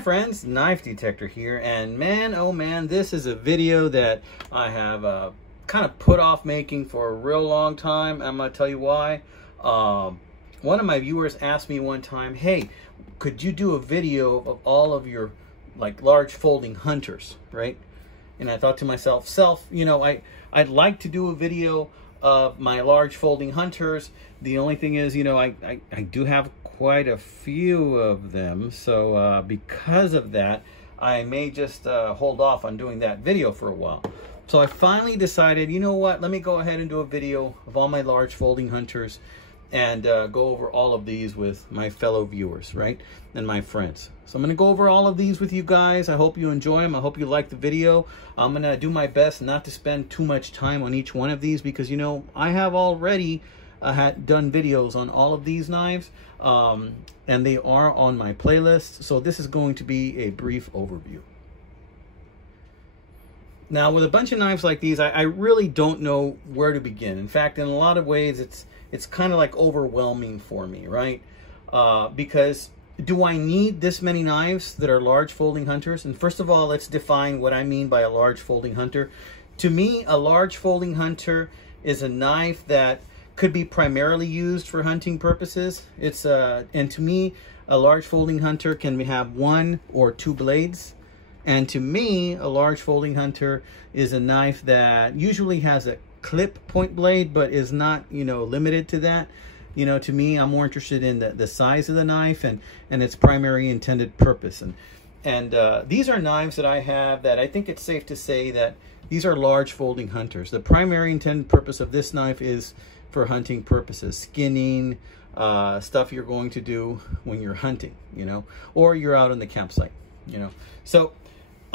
Hi friends, Knife Detector here, and man, oh man, this is a video that I have kind of put off making for a real long time. I'm gonna tell you why. One of my viewers asked me one time, hey, could you do a video of all of your like large folding hunters, right? And I thought to myself, I'd like to do a video of my large folding hunters. The only thing is, I do have quite a few of them, so because of that I may just hold off on doing that video for a while. So I finally decided, you know what, let me go ahead and do a video of all my large folding hunters and go over all of these with my fellow viewers, right, and my friends. So I'm going to go over all of these with you guys. I hope you enjoy them. I hope you like the video. I'm going to do my best not to spend too much time on each one of these because, I have already had done videos on all of these knives, and they are on my playlist. So this is going to be a brief overview. Now, with a bunch of knives like these, I really don't know where to begin. In fact, in a lot of ways, it's kind of like overwhelming for me, right? Because do I need this many knives that are large folding hunters? And first of all, let's define what I mean by a large folding hunter. To me, a large folding hunter is a knife that could be primarily used for hunting purposes. And to me, a large folding hunter can have 1 or 2 blades. And to me, a large folding hunter is a knife that usually has a clip point blade, but is not, limited to that. To me, I'm more interested in the size of the knife and its primary intended purpose. And these are knives that I have that I think it's safe to say that these are large folding hunters. The primary intended purpose of this knife is for hunting purposes, skinning, stuff you're going to do when you're hunting, or you're out on the campsite, So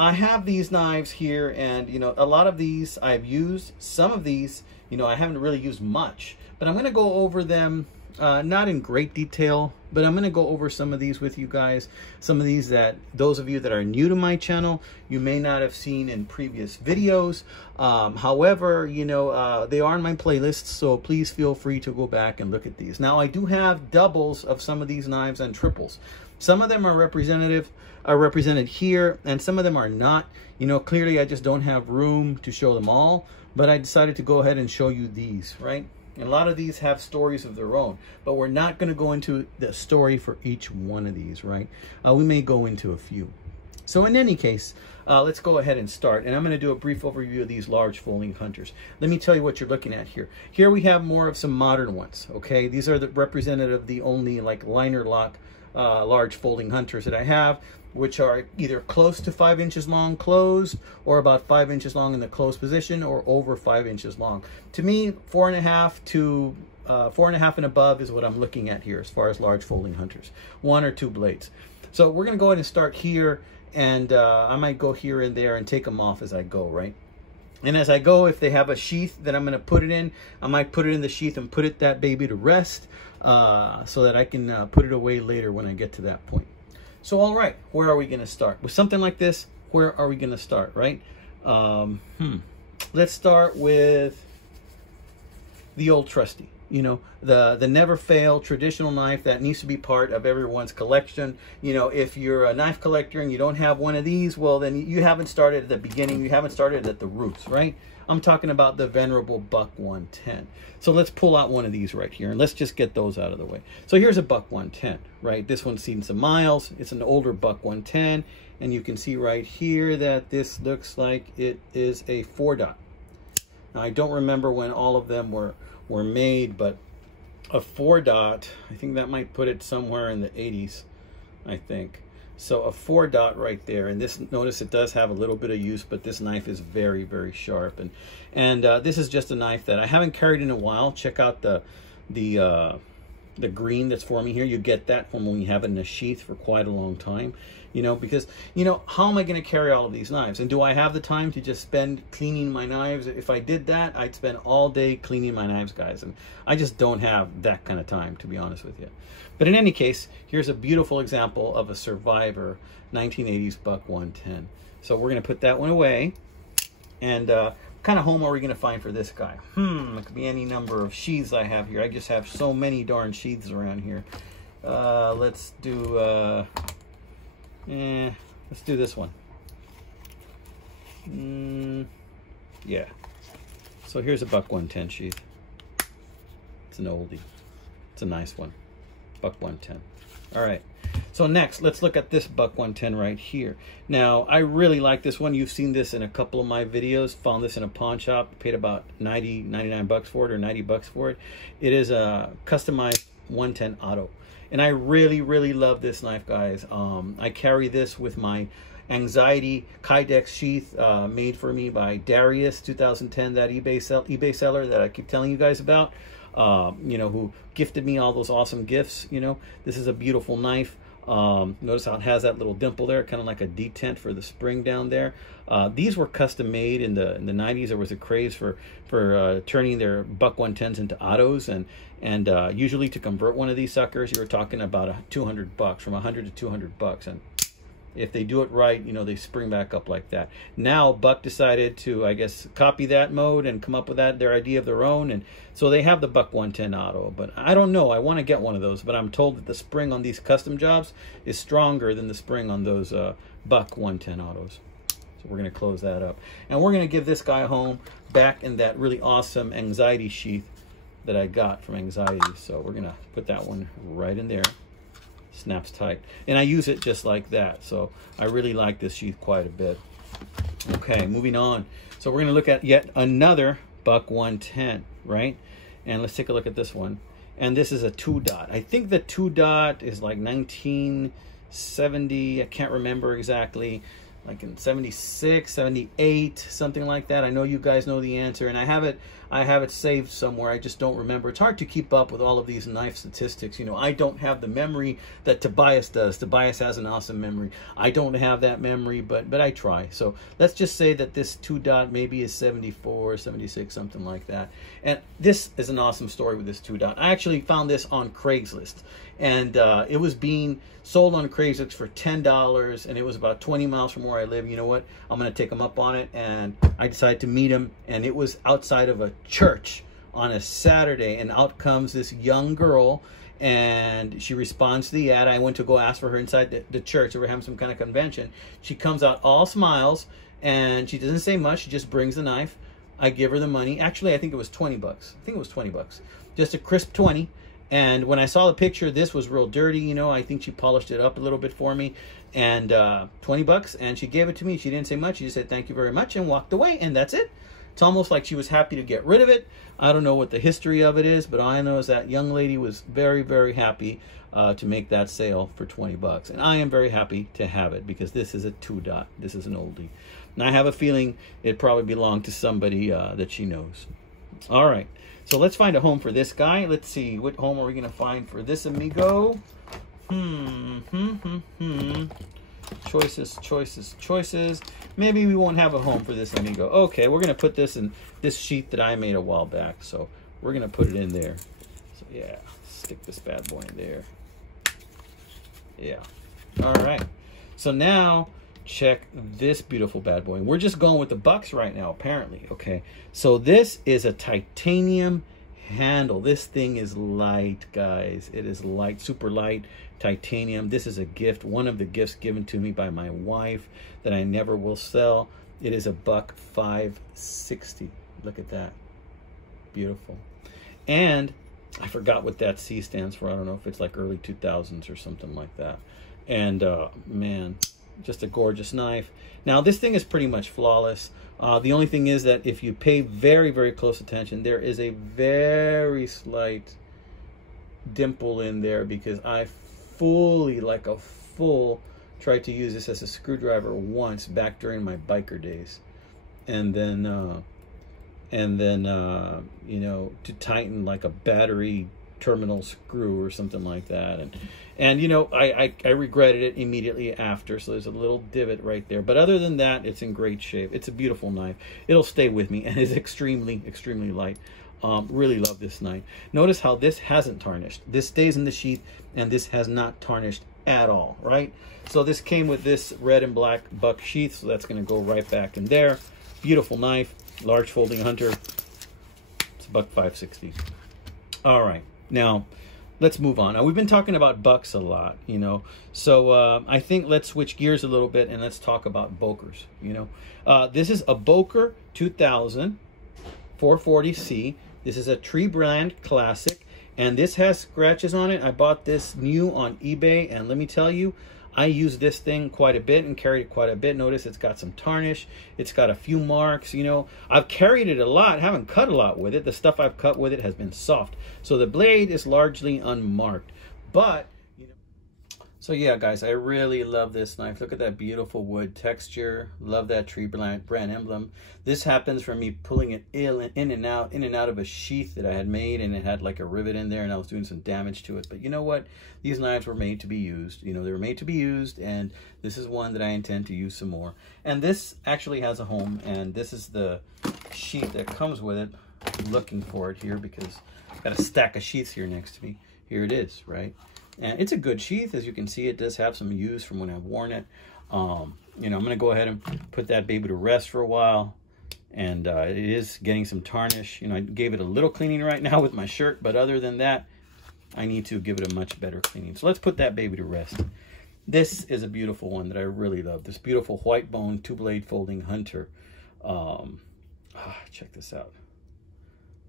I have these knives here, and a lot of these I've used. Some of these, I haven't really used much, but I'm going to go over them, not in great detail, but I'm going to go over some of these with you guys. Some of these that those of you that are new to my channel, you may not have seen in previous videos. However, they are on my playlist, so please feel free to go back and look at these. Now, I do have doubles of some of these knives and triples. Some of them are represented here, and some of them are not. Clearly I just don't have room to show them all, but I decided to go ahead and show you these, right? And a lot of these have stories of their own, but we're not going to go into the story for each one of these, right? We may go into a few. So in any case, let's go ahead and start. And I'm going to do a brief overview of these large folding hunters. Let me tell you what you're looking at here. Here we have more of some modern ones, okay? These are the representative of the only like liner lock large folding hunters that I have, which are either close to 5 inches long closed, or about 5 inches long in the closed position, or over 5 inches long. To me, 4.5 to 4.5 and above is what I'm looking at here as far as large folding hunters, 1 or 2 blades. So we're going to go ahead and start here, and I might go here and there and take them off as I go, right? And as I go, if they have a sheath that I'm going to put it in, I might put it in the sheath and put that baby to rest, so that I can put it away later when I get to that point. So, all right, where are we going to start? With something like this, where are we going to start, right? Let's start with the old trusty, the never fail traditional knife that needs to be part of everyone's collection. If you're a knife collector and you don't have one of these, well, then you haven't started at the beginning. You haven't started at the roots, right? I'm talking about the venerable Buck 110. So let's pull out one of these right here, and let's just get those out of the way. So here's a Buck 110, right? This one's seen some miles. It's an older Buck 110, and you can see right here that this looks like it is a 4-dot. Now, I don't remember when all of them were made, but a 4-dot, I think that might put it somewhere in the 80s, I think. So a 4-dot right there, and this, notice it does have a little bit of use, but this knife is very, very sharp, and this is just a knife that I haven't carried in a while. Check out the green that's forming here. You get that from when you have it in a sheath for quite a long time, because how am I going to carry all of these knives? And do I have the time to just spend cleaning my knives? If I did that, I'd spend all day cleaning my knives, guys, and I just don't have that kind of time, to be honest with you. But in any case, here's a beautiful example of a Survivor 1980s Buck 110. So we're going to put that one away. And kind of home are we going to find for this guy? It could be any number of sheaths I have here. I just have so many darn sheaths around here. Let's do Let's do this one. Yeah. So here's a buck 110 sheath. It's an oldie. It's a nice one. Buck 110. All right. So next, let's look at this buck 110 right here. Now, I really like this one. You've seen this in a couple of my videos. Found this in a pawn shop. Paid about 99 bucks for it, or 90 bucks for it. It is a customized 110 auto. And I really, really love this knife, guys. I carry this with my Anxiety Kydex sheath made for me by Darius 2010, that eBay seller that I keep telling you guys about. You know, who gifted me all those awesome gifts. You know, this is a beautiful knife. Notice how it has that little dimple there, kind of like a detent for the spring down there. These were custom made in the 90s. There was a craze for turning their buck 110s into autos, and usually to convert one of these suckers, you were talking about $200, from 100 to 200 bucks. And if they do it right, you know, they spring back up like that. Now Buck decided to, I guess, copy that mode and come up with their idea of their own, and so they have the buck 110 auto. But I don't know, I want to get one of those, but I'm told that the spring on these custom jobs is stronger than the spring on those buck 110 autos. So we're going to close that up, and we're going to give this guy a home back in that really awesome Anxiety sheath that I got from Anxiety. So we're going to put that one right in there. Snaps tight, and I use it just like that. So I really like this sheath quite a bit. Okay, moving on. So we're going to look at yet another buck 110, right? And let's take a look at this one. And this is a 2-dot. I think the 2-dot is like 1970. I can't remember exactly. Like in 76, 78, something like that. I know you guys know the answer, and I have it saved somewhere. I just don't remember. It's hard to keep up with all of these knife statistics. You know, I don't have the memory that Tobias does. Tobias has an awesome memory. I don't have that memory, but I try. So let's just say that this 2-dot maybe is 74, 76, something like that. And this is an awesome story with this 2-dot. I actually found this on Craigslist, and it was being sold on Craigslist for $10, and it was about 20 miles from where I live. You know what? I'm going to take him up on it, and I decided to meet him, and it was outside of a church on a Saturday, and out comes this young girl, and she responds to the ad. I went to go ask for her inside the church. They were having some kind of convention. She comes out all smiles, and she doesn't say much. She just brings the knife. I give her the money. Actually, I think it was 20 bucks. I think it was 20 bucks. Just a crisp 20. And when I saw the picture, this was real dirty, you know. I think she polished it up a little bit for me. And 20 bucks, and she gave it to me. She didn't say much. She just said, "Thank you very much," and walked away, and that's it. It's almost like she was happy to get rid of it. I don't know what the history of it is, but all I know is that young lady was very, very happy to make that sale for 20 bucks. And I am very happy to have it, because this is a 2-dot. This is an oldie. And I have a feeling it probably belonged to somebody that she knows. All right. So let's find a home for this guy. Let's see, what home are we going to find for this amigo? Choices, choices, choices. Maybe we won't have a home for this amigo. Okay, we're going to put this in this sheet that I made a while back. So we're going to put it in there. So yeah, stick this bad boy in there. Yeah. All right. So now check this beautiful bad boy. We're just going with the bucks right now, apparently. Okay, so this is a titanium handle. This thing is light, guys. It is light, super light titanium. This is a gift, one of the gifts given to me by my wife that I never will sell. It is a buck 560. Look at that. Beautiful. And I forgot what that C stands for. I don't know if it's like early 2000s or something like that. And man, just a gorgeous knife. Now this thing is pretty much flawless. The only thing is that if you pay very, very close attention, there is a very slight dimple in there, because I fully, like a full, tried to use this as a screwdriver once back during my biker days, and then you know, to tighten like a battery terminal screw or something like that, and you know, I regretted it immediately after. So there's a little divot right there, but other than that, it's in great shape. It's a beautiful knife. It'll stay with me, and it's extremely, extremely light. Really love this knife. Notice how this hasn't tarnished. This stays in the sheath, and this has not tarnished at all, right? So this came with this red and black buck sheath, so that's going to go right back in there. Beautiful knife, large folding hunter. It's a buck 560. All right. Now, let's move on. Now, we've been talking about bucks a lot, you know. So I think let's switch gears a little bit and let's talk about Bokers, you know. This is a Boker 2000 440C. This is a Tree Brand Classic. And this has scratches on it. I bought this new on eBay. And let me tell you, I use this thing quite a bit and carried it quite a bit. Notice it's got some tarnish. It's got a few marks, you know. I've carried it a lot. Haven't cut a lot with it. The stuff I've cut with it has been soft. So the blade is largely unmarked. But, you know, so yeah, guys, I really love this knife. Look at that beautiful wood texture. Love that Tree brand emblem. This happens from me pulling it in and out of a sheath that I had made, and it had like a rivet in there, and I was doing some damage to it. But you know what? These knives were made to be used. You know, they were made to be used, and this is one that I intend to use some more. And this actually has a home, and this is the sheath that comes with it. I'm looking for it here because I've got a stack of sheaths here next to me. Here it is, right? And it's a good sheath. As you can see, it does have some use from when I've worn it. You know, I'm going to go ahead and put that baby to rest for a while. And it is getting some tarnish. You know, I gave it a little cleaning right now with my shirt, but other than that, I need to give it a much better cleaning. So let's put that baby to rest. This is a beautiful one that I really love. This beautiful white bone 2-blade folding hunter. Check this out.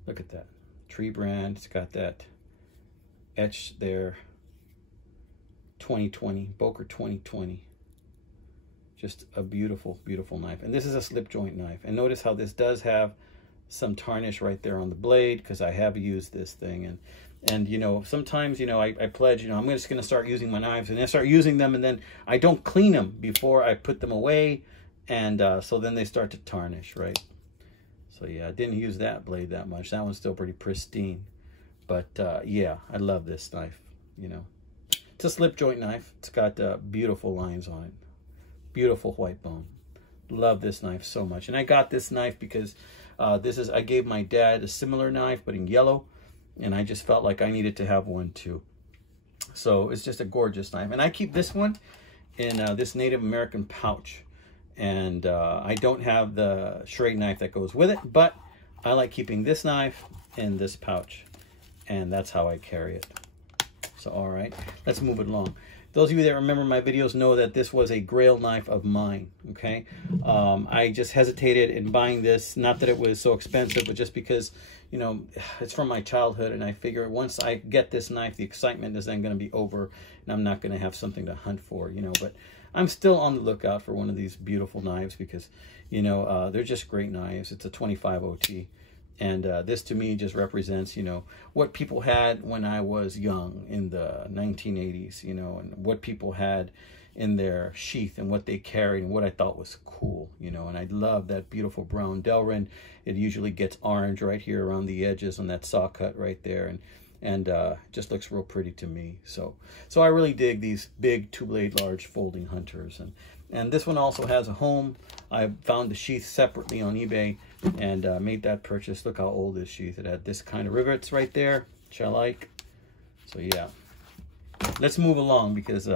Look at that. Tree brand. It's got that etch there. 2020. Boker 2020. Just a beautiful, beautiful knife. And this is a slip joint knife. And notice how this does have some tarnish right there on the blade, because I have used this thing. And you know, sometimes, you know, I pledge, you know, I'm just going to start using my knives, and I start using them, and then I don't clean them before I put them away. And so then they start to tarnish, right? So yeah, I didn't use that blade that much. That one's still pretty pristine. But yeah, I love this knife, you know. It's a slip joint knife. It's got beautiful lines on it. Beautiful white bone. Love this knife so much. And I got this knife because I gave my dad a similar knife, but in yellow. And I just felt like I needed to have one too. So it's just a gorgeous knife. And I keep this one in this Native American pouch. And I don't have the serrate knife that goes with it, but I like keeping this knife in this pouch. And that's how I carry it. So, all right, let's move it along. Those of you that remember my videos know that this was a grail knife of mine, okay? I just hesitated in buying this, not that it was so expensive, but just because, you know, it's from my childhood, and I figure once I get this knife, the excitement is then going to be over, and I'm not going to have something to hunt for, you know. But I'm still on the lookout for one of these beautiful knives because, you know, they're just great knives. It's a 25 OT. And this to me just represents, you know, what people had when I was young in the 1980s, you know, and what people had in their sheath and what they carried and what I thought was cool, you know. And I love that beautiful brown Delrin. It usually gets orange right here around the edges on that saw cut right there. And just looks real pretty to me. So I really dig these big 2-blade large folding hunters. And this one also has a home. I found the sheath separately on eBay and made that purchase. Look how old this sheath. It had this kind of rivets right there, which I like. So yeah, let's move along because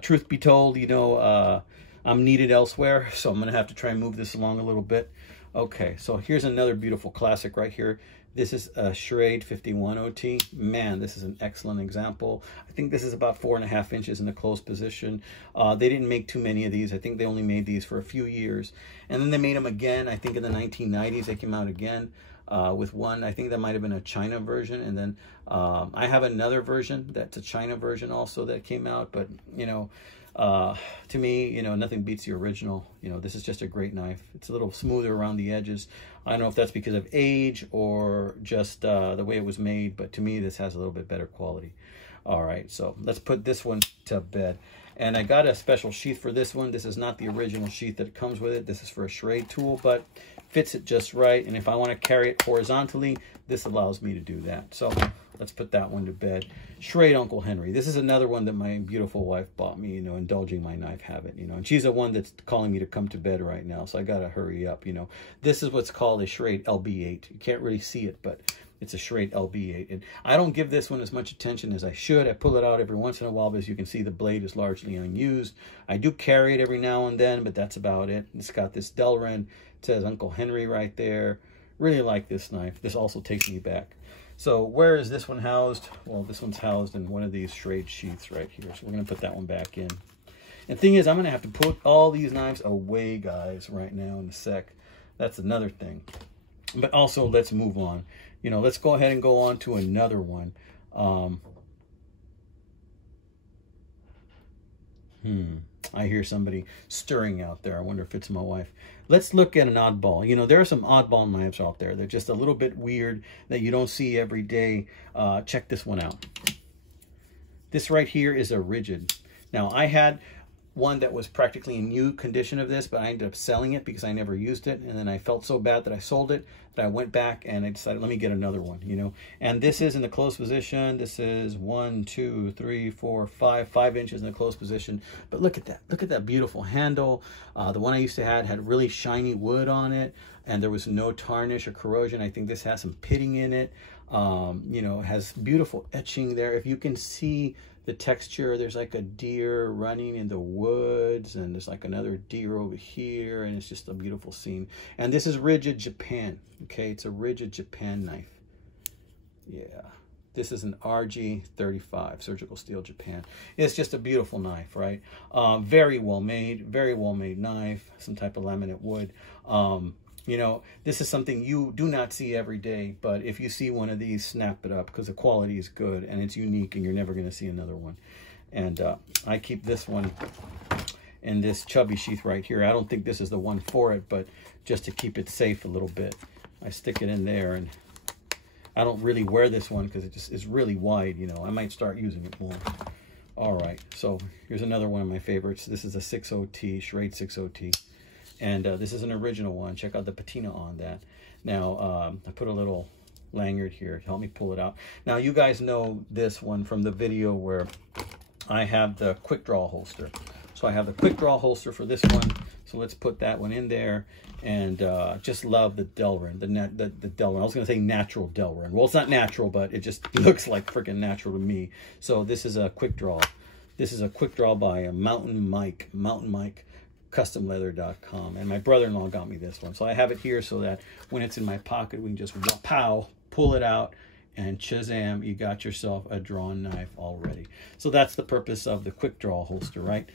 truth be told, you know, I'm needed elsewhere. So I'm going to have to try and move this along a little bit. Okay, so here's another beautiful classic right here. This is a serrate 51 OT. Man, this is an excellent example. I think this is about 4.5 inches in a closed position. They didn't make too many of these. I think they only made these for a few years. And then they made them again. I think in the 1990s, they came out again with one. I think that might have been a China version. And then I have another version that's a China version also that came out. But, you know, to me, you know, nothing beats the original. You know, this is just a great knife. It's a little smoother around the edges. I don't know if that's because of age or just the way it was made, but to me, this has a little bit better quality. All right, so let's put this one to bed. And I got a special sheath for this one. This is not the original sheath that comes with it. This is for a serrate tool, but fits it just right. And if I want to carry it horizontally, this allows me to do that. So let's put that one to bed. Serrate Uncle Henry. This is another one that my beautiful wife bought me, you know, indulging my knife habit, you know. And she's the one that's calling me to come to bed right now, so I got to hurry up, you know. This is what's called a serrate LB8. You can't really see it, but it's a serrate LB8. And I don't give this one as much attention as I should. I pull it out every once in a while, but as you can see, the blade is largely unused. I do carry it every now and then, but that's about it. It's got this Delrin. It says Uncle Henry right there. Really like this knife. This also takes me back. So where is this one housed? Well, this one's housed in one of these Schrade sheaths right here. So we're going to put that one back in. And the thing is, I'm going to have to put all these knives away, guys, right now in a sec. That's another thing. But also, let's move on. You know, let's go ahead and go on to another one. I hear somebody stirring out there. I wonder if it's my wife. Let's look at an oddball. You know, there are some oddball knives out there. They're just a little bit weird that you don't see every day. Check this one out. This right here is a rigid. Now, I had one that was practically in new condition of this, but I ended up selling it because I never used it. And then I felt so bad that I sold it that I went back and I decided, let me get another one, you know. And this is in the closed position. This is 1, 2, 3, 4, 5 inches in the closed position. But look at that. Look at that beautiful handle. The one I used to have had really shiny wood on it, and there was no tarnish or corrosion. I think this has some pitting in it. You know, it has beautiful etching there. If you can see the texture, there's like a deer running in the woods, and there's like another deer over here, and it's just a beautiful scene. And this is rigid Japan. Okay, it's a rigid Japan knife. Yeah, this is an RG35 surgical steel Japan. It's just a beautiful knife, right? Very well made knife, some type of laminate wood. You know, this is something you do not see every day, but if you see one of these, snap it up because the quality is good and it's unique and you're never going to see another one. And I keep this one in this chubby sheath right here. I don't think this is the one for it, but just to keep it safe a little bit, I stick it in there. And I don't really wear this one because it just is really wide, you know. I might start using it more. All right, so here's another one of my favorites. This is a 60T, Schrade 60T. And this is an original one. Check out the patina on that. Now, I put a little lanyard here to help me pull it out. Now, you guys know this one from the video where I have the quick draw holster. So I have the quick draw holster for this one. So let's put that one in there. And just love the Delrin, the Delrin. I was going to say natural Delrin. Well, it's not natural, but it just looks like freaking natural to me. So this is a quick draw. This is a quick draw by a Mountain Mike. CustomLeather.com, and my brother-in-law got me this one, so I have it here so that when it's in my pocket, we can just pow, pull it out, and shazam, you got yourself a drawn knife already. So that's the purpose of the quick draw holster, right?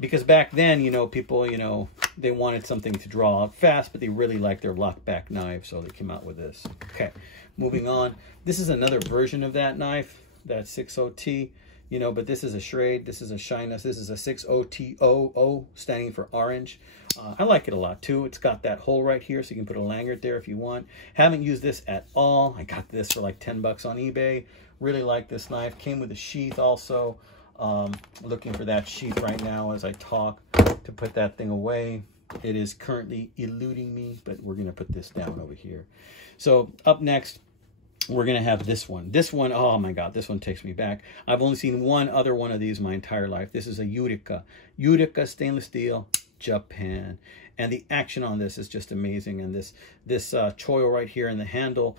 Because back then, you know, people, you know, they wanted something to draw out fast, but they really liked their lockback knife, so they came out with this. Okay, moving on. This is another version of that knife, that 60T. You know, but this is a Schrade, this is a Shyness, this is a 60TOO, standing for orange. I like it a lot too. It's got that hole right here, so you can put a lanyard there if you want. Haven't used this at all. I got this for like 10 bucks on eBay. Really like this knife. Came with a sheath also. Looking for that sheath right now as I talk to put that thing away. It is currently eluding me, but we're going to put this down over here. So up next, we're going to have this one. This one, oh my God, this one takes me back. I've only seen one other one of these my entire life. This is a Utica. Utica stainless steel, Japan. And the action on this is just amazing. And this choil right here in the handle,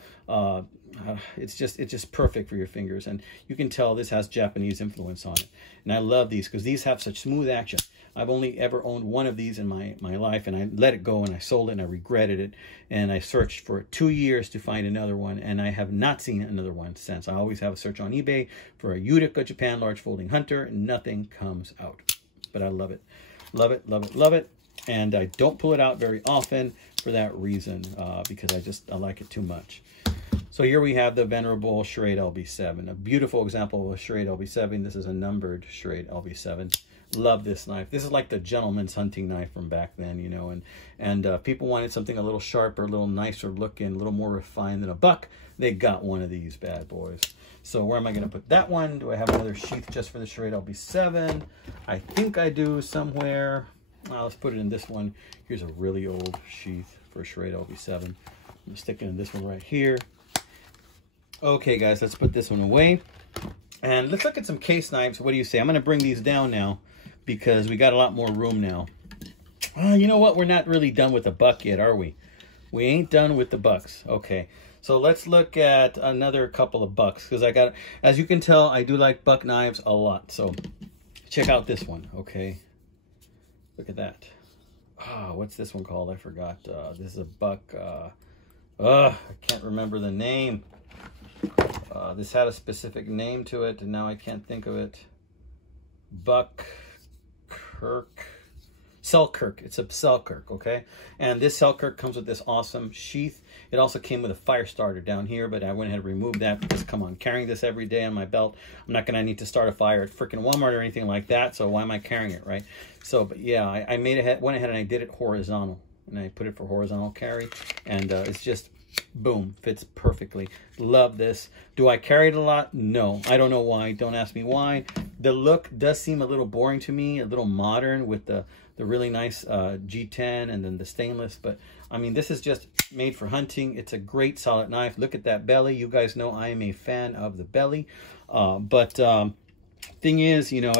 it's just perfect for your fingers. And you can tell this has Japanese influence on it. And I love these because these have such smooth action. I've only ever owned one of these in my life, and I let it go and I sold it and I regretted it. And I searched for 2 years to find another one, and I have not seen another one since. I always have a search on eBay for a Utica Japan large folding hunter, and nothing comes out. But I love it. Love it, love it, love it. And I don't pull it out very often for that reason, because I like it too much. So here we have the venerable Schrade LB7, a beautiful example of a Schrade LB7. This is a numbered Schrade LB7. Love this knife. This is like the gentleman's hunting knife from back then, you know, and people wanted something a little sharper, a little nicer looking, a little more refined than a buck. They got one of these bad boys. So where am I going to put that one? Do I have another sheath just for the Schrade LB7? I think I do somewhere. Let's put it in this one. Here's a really old sheath for Schrade LB7. I'm going to stick it in this one right here. Okay, guys, let's put this one away. And let's look at some case knives. What do you say? I'm going to bring these down now because we got a lot more room now. You know what? We're not really done with the buck yet, are we? We ain't done with the bucks. Okay, so let's look at another couple of bucks because I got, as you can tell, I do like buck knives a lot. So check out this one, okay? Look at that. What's this one called? I forgot. This is a buck. I can't remember the name. This had a specific name to it, and now I can't think of it. Selkirk. It's a Selkirk, okay? And this Selkirk comes with this awesome sheath. It also came with a fire starter down here, but I went ahead and removed that because, come on, carrying this every day on my belt, I'm not going to need to start a fire at freaking Walmart or anything like that, so why am I carrying it, right? So, but yeah, I went ahead and I did it horizontal, and I put it for horizontal carry, and it's just, boom, fits perfectly. Love this. Do I carry it a lot? No. I don't know why. Don't ask me why. The look does seem a little boring to me, a little modern with the really nice G10 and then the stainless. But, I mean, this is just made for hunting. It's a great solid knife. Look at that belly. You guys know I am a fan of the belly. Thing is, you know,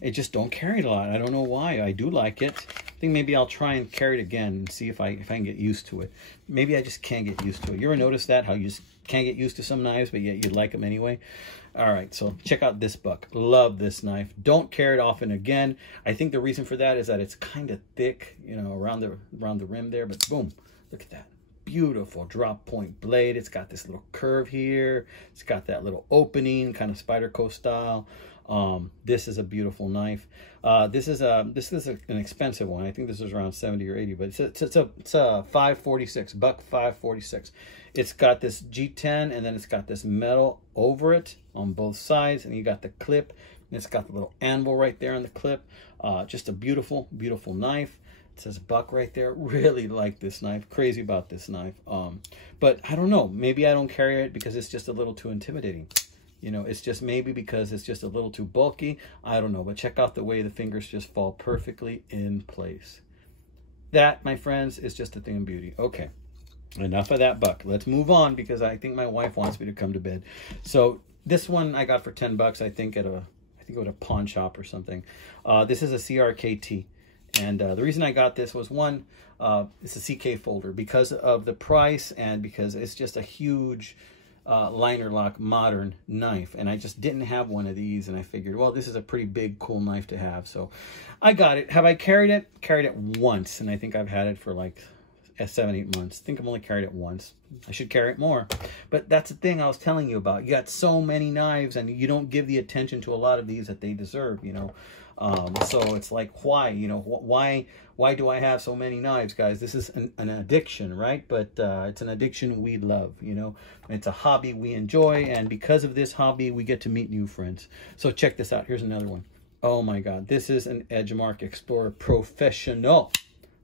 it just don't carry it a lot. I don't know why. I do like it. I think maybe I'll try and carry it again and see if I can get used to it. Maybe I just can't get used to it. You ever notice that? How you just can't get used to some knives, but yet you like them anyway? All right, so check out this buck. Love this knife. Don't carry it often again. I think the reason for that is that it's kind of thick, you know, around the rim there, but boom, look at that. Beautiful drop point blade. It's got this little curve here. It's got that little opening, kind of Spyderco style. This is a beautiful knife. This is an expensive one. I think this is around 70 or 80, but it's a 546, buck 546. It's got this G10, and then it's got this metal over it on both sides, and you got the clip, and it's got the little anvil right there on the clip. Just a beautiful, beautiful knife. It says buck right there. Really like this knife. Crazy about this knife. But I don't know. Maybe I don't carry it because it's just a little too intimidating. You know, it's just maybe because it's just a little too bulky. I don't know. But check out the way the fingers just fall perfectly in place. That, my friends, is just a thing of beauty. Okay. Enough of that buck. Let's move on because I think my wife wants me to come to bed. So this one I got for 10 bucks, I think at a pawn shop or something. This is a CRKT. And the reason I got this was, one, it's a CK folder because of the price and because it's just a huge liner lock modern knife. And I just didn't have one of these, and I figured, well, this is a pretty big, cool knife to have. So I got it. Have I carried it? Carried it once, and I think I've had it for like 7-8 months. I think I've only carried it once. I should carry it more. But that's the thing I was telling you about. You got so many knives, and you don't give the attention to a lot of these that they deserve, you know. So it's like, why, you know, why do I have so many knives, guys? This is an addiction, right? But it's an addiction we love, you know. It's a hobby we enjoy, and because of this hobby, we get to meet new friends. So check this out. Here's another one. Oh my God, this is an Edgemark Explorer Professional.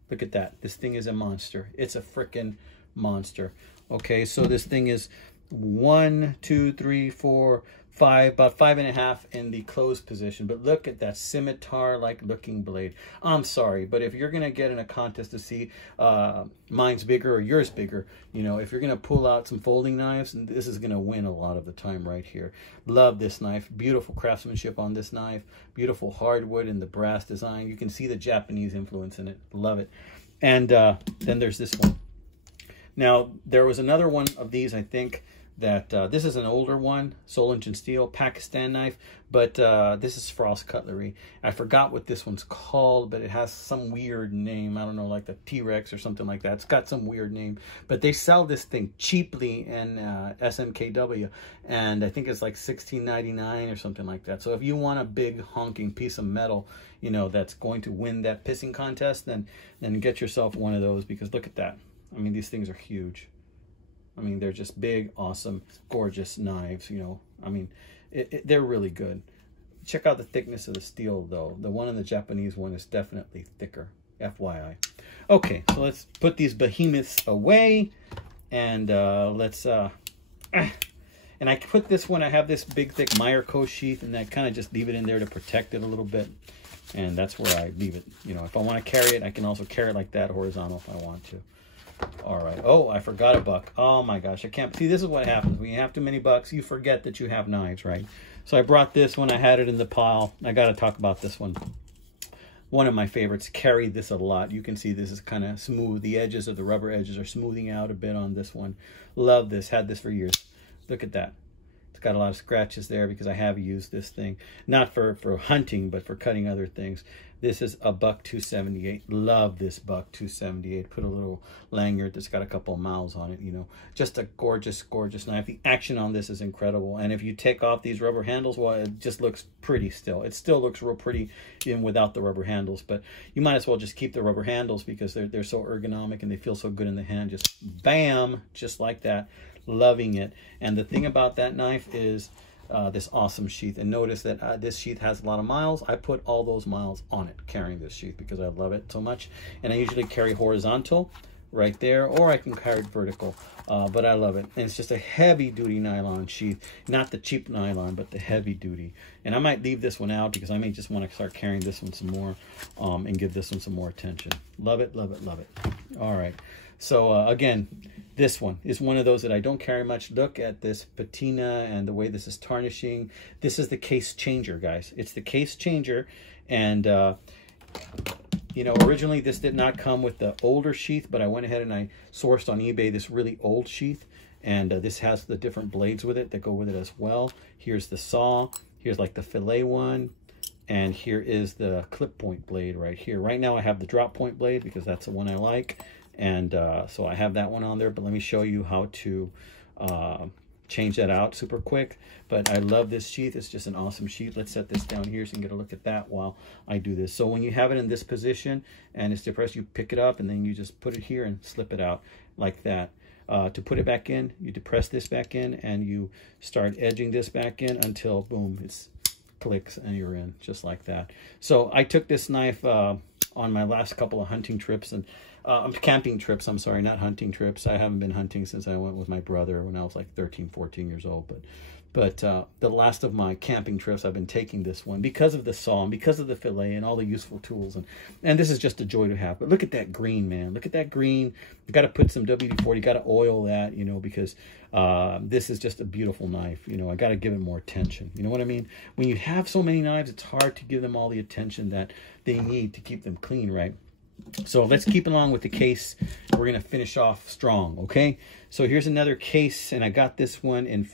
Look at that. This thing is a monster. It's a freaking monster. Okay, so this thing is 1, 2, 3, 4, 5, about 5.5 in the closed position. But look at that scimitar-like looking blade. I'm sorry, but if you're gonna get in a contest to see mine's bigger or yours bigger, you know, if you're gonna pull out some folding knives, this is gonna win a lot of the time right here. Love this knife. Beautiful craftsmanship on this knife. Beautiful hardwood and the brass design. You can see the Japanese influence in it. Love it. And then there's this one. Now, there was another one of these, I think, that this is an older one, Solingen steel, Pakistan knife, but this is Frost Cutlery. I forgot what this one's called, but it has some weird name. I don't know, like the T-Rex or something like that. It's got some weird name, but they sell this thing cheaply in SMKW, and I think it's like $16.99 or something like that. So if you want a big honking piece of metal, you know, that's going to win that pissing contest, then get yourself one of those, because look at that. I mean, these things are huge. I mean, they're just big, awesome, gorgeous knives, you know. I mean, they're really good. Check out the thickness of the steel, though. The one in the Japanese one is definitely thicker, FYI. Okay, so let's put these behemoths away, and let's... and I put this one, I have this big, thick Meyer Co. sheath, and I kind of just leave it in there to protect it a little bit. And that's where I leave it. You know, if I want to carry it, I can also carry it like that, horizontal, if I want to. All right. Oh, I forgot a buck. Oh my gosh, I can't see. This is what happens when you have too many bucks. You forget that you have knives, right? So I brought this one. I had it in the pile. I got to talk about this one. One of my favorites. Carried this a lot. You can see this is kind of smooth. The edges of the rubber edges are smoothing out a bit on this one. Love this. Had this for years. Look at that. It's It's got a lot of scratches there because I have used this thing, not for hunting, but for cutting other things. This is a buck 278. Love this buck 278. Put a little lanyard that's got a couple of miles on it, you know. Just a gorgeous, gorgeous knife. The action on this is incredible. And if you take off these rubber handles, well, it just looks pretty still. It still looks real pretty even without the rubber handles. But you might as well just keep the rubber handles because they're so ergonomic and they feel so good in the hand. Just bam, just like that. Loving it. And the thing about that knife is this awesome sheath. And notice that this sheath has a lot of miles. I put all those miles on it carrying this sheath because I love it so much. And I usually carry horizontal right there, or I can carry it vertical, but I love it. And it's just a heavy duty nylon sheath, not the cheap nylon, but the heavy duty. And I might leave this one out because I may just want to start carrying this one some more and give this one some more attention. Love it, love it, love it. All right. So again, this one is one of those that I don't carry much. Look at this patina and the way this is tarnishing. This is the case changer, guys. It's the case changer. And, you know, originally this did not come with the older sheath, but I went ahead and I sourced on eBay this really old sheath. And this has the different blades with it that go with it as well. Here's the saw. Here's like the fillet one. And here is the clip point blade right here. Right now I have the drop point blade because that's the one I like. And so I have that one on there, but let me show you how to change that out super quick. But I love this sheath. It's just an awesome sheath. Let's set this down here so you can get a look at that while I do this. So when you have it in this position and it's depressed, you pick it up and then you just put it here and slip it out like that. To put it back in, you depress this back in and you start edging this back in until boom, it's clicks and you're in, just like that. So I took this knife on my last couple of hunting trips and camping trips, I'm sorry, not hunting trips. I haven't been hunting since I went with my brother when I was like 13, 14 years old. But the last of my camping trips, I've been taking this one because of the saw and because of the fillet and all the useful tools. And this is just a joy to have. But look at that green, man. Look at that green. You got to put some WD-40. Got to oil that, you know, because this is just a beautiful knife. You know, I got to give it more attention. You know what I mean? When you have so many knives, it's hard to give them all the attention that they need to keep them clean, right? So let's keep along with the case. We're going to finish off strong, okay? So here's another case, and I got this one in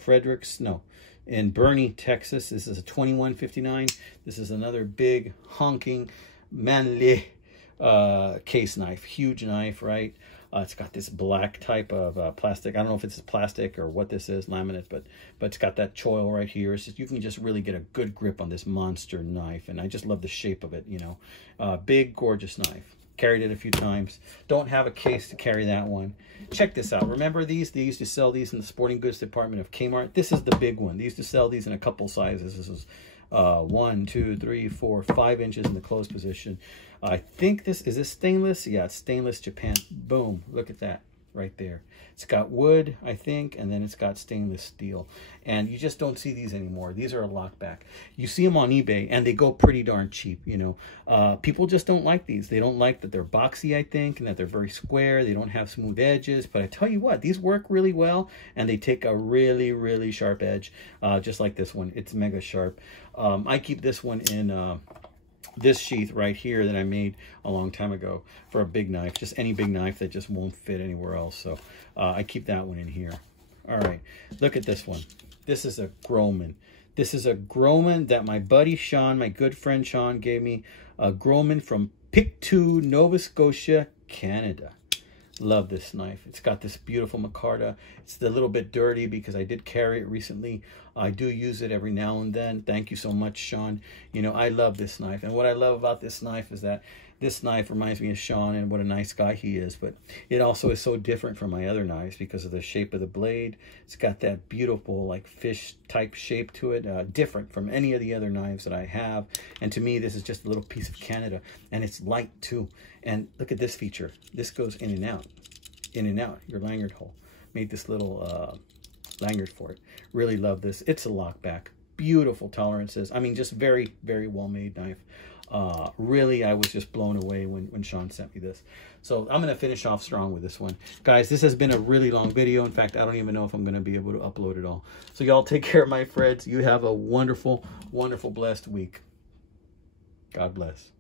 in Bernie, Texas. This is a 2159. This is another big, honking, manly case knife. Huge knife, right? It's got this black type of plastic. I don't know if it's plastic or what this is, laminate, but it's got that choil right here. It's just, you can just really get a good grip on this monster knife, and I just love the shape of it, you know. Big, gorgeous knife. Carried it a few times. Don't have a case to carry that one. Check this out. Remember these? They used to sell these in the sporting goods department of Kmart. This is the big one. They used to sell these in a couple sizes. This is 1, 2, 3, 4, 5 inches in the closed position. I think is this stainless? Yeah, it's stainless Japan. Boom. Look at that right there. It's got wood, I think, and then it's got stainless steel. And you just don't see these anymore. These are a lockback. You see them on eBay, and they go pretty darn cheap, you know. People just don't like these. They don't like that they're boxy, I think, and that they're very square. They don't have smooth edges. But I tell you what, these work really well, and they take a really, really sharp edge, just like this one. It's mega sharp. I keep this one in this sheath right here that I made a long time ago for a big knife, just any big knife that just won't fit anywhere else. So I keep that one in here. All right, look at this one. This is a Groman. This is a Groman that my buddy Sean, my good friend Sean, gave me. A Groman from Pictou, Nova Scotia, Canada. Love this knife. It's got this beautiful micarta. It's a little bit dirty because I did carry it recently. I do use it every now and then. Thank you so much, Sean. You know, I love this knife. And what I love about this knife is that this knife reminds me of Sean and what a nice guy he is. But it also is so different from my other knives because of the shape of the blade. It's got that beautiful, like, fish type shape to it. Different from any of the other knives that I have. And to me, this is just a little piece of Canada. And it's light, too. And look at this feature. This goes in and out. In and out. Your lanyard hole. Made this little lanyard for it. Really love this. It's a lockback. Beautiful tolerances. I mean, just very, very well-made knife. Really, I was just blown away when Sean sent me this. So I'm going to finish off strong with this one. Guys, this has been a really long video. In fact, I don't even know if I'm going to be able to upload it all. So y'all take care, my friends. You have a wonderful, wonderful, blessed week. God bless.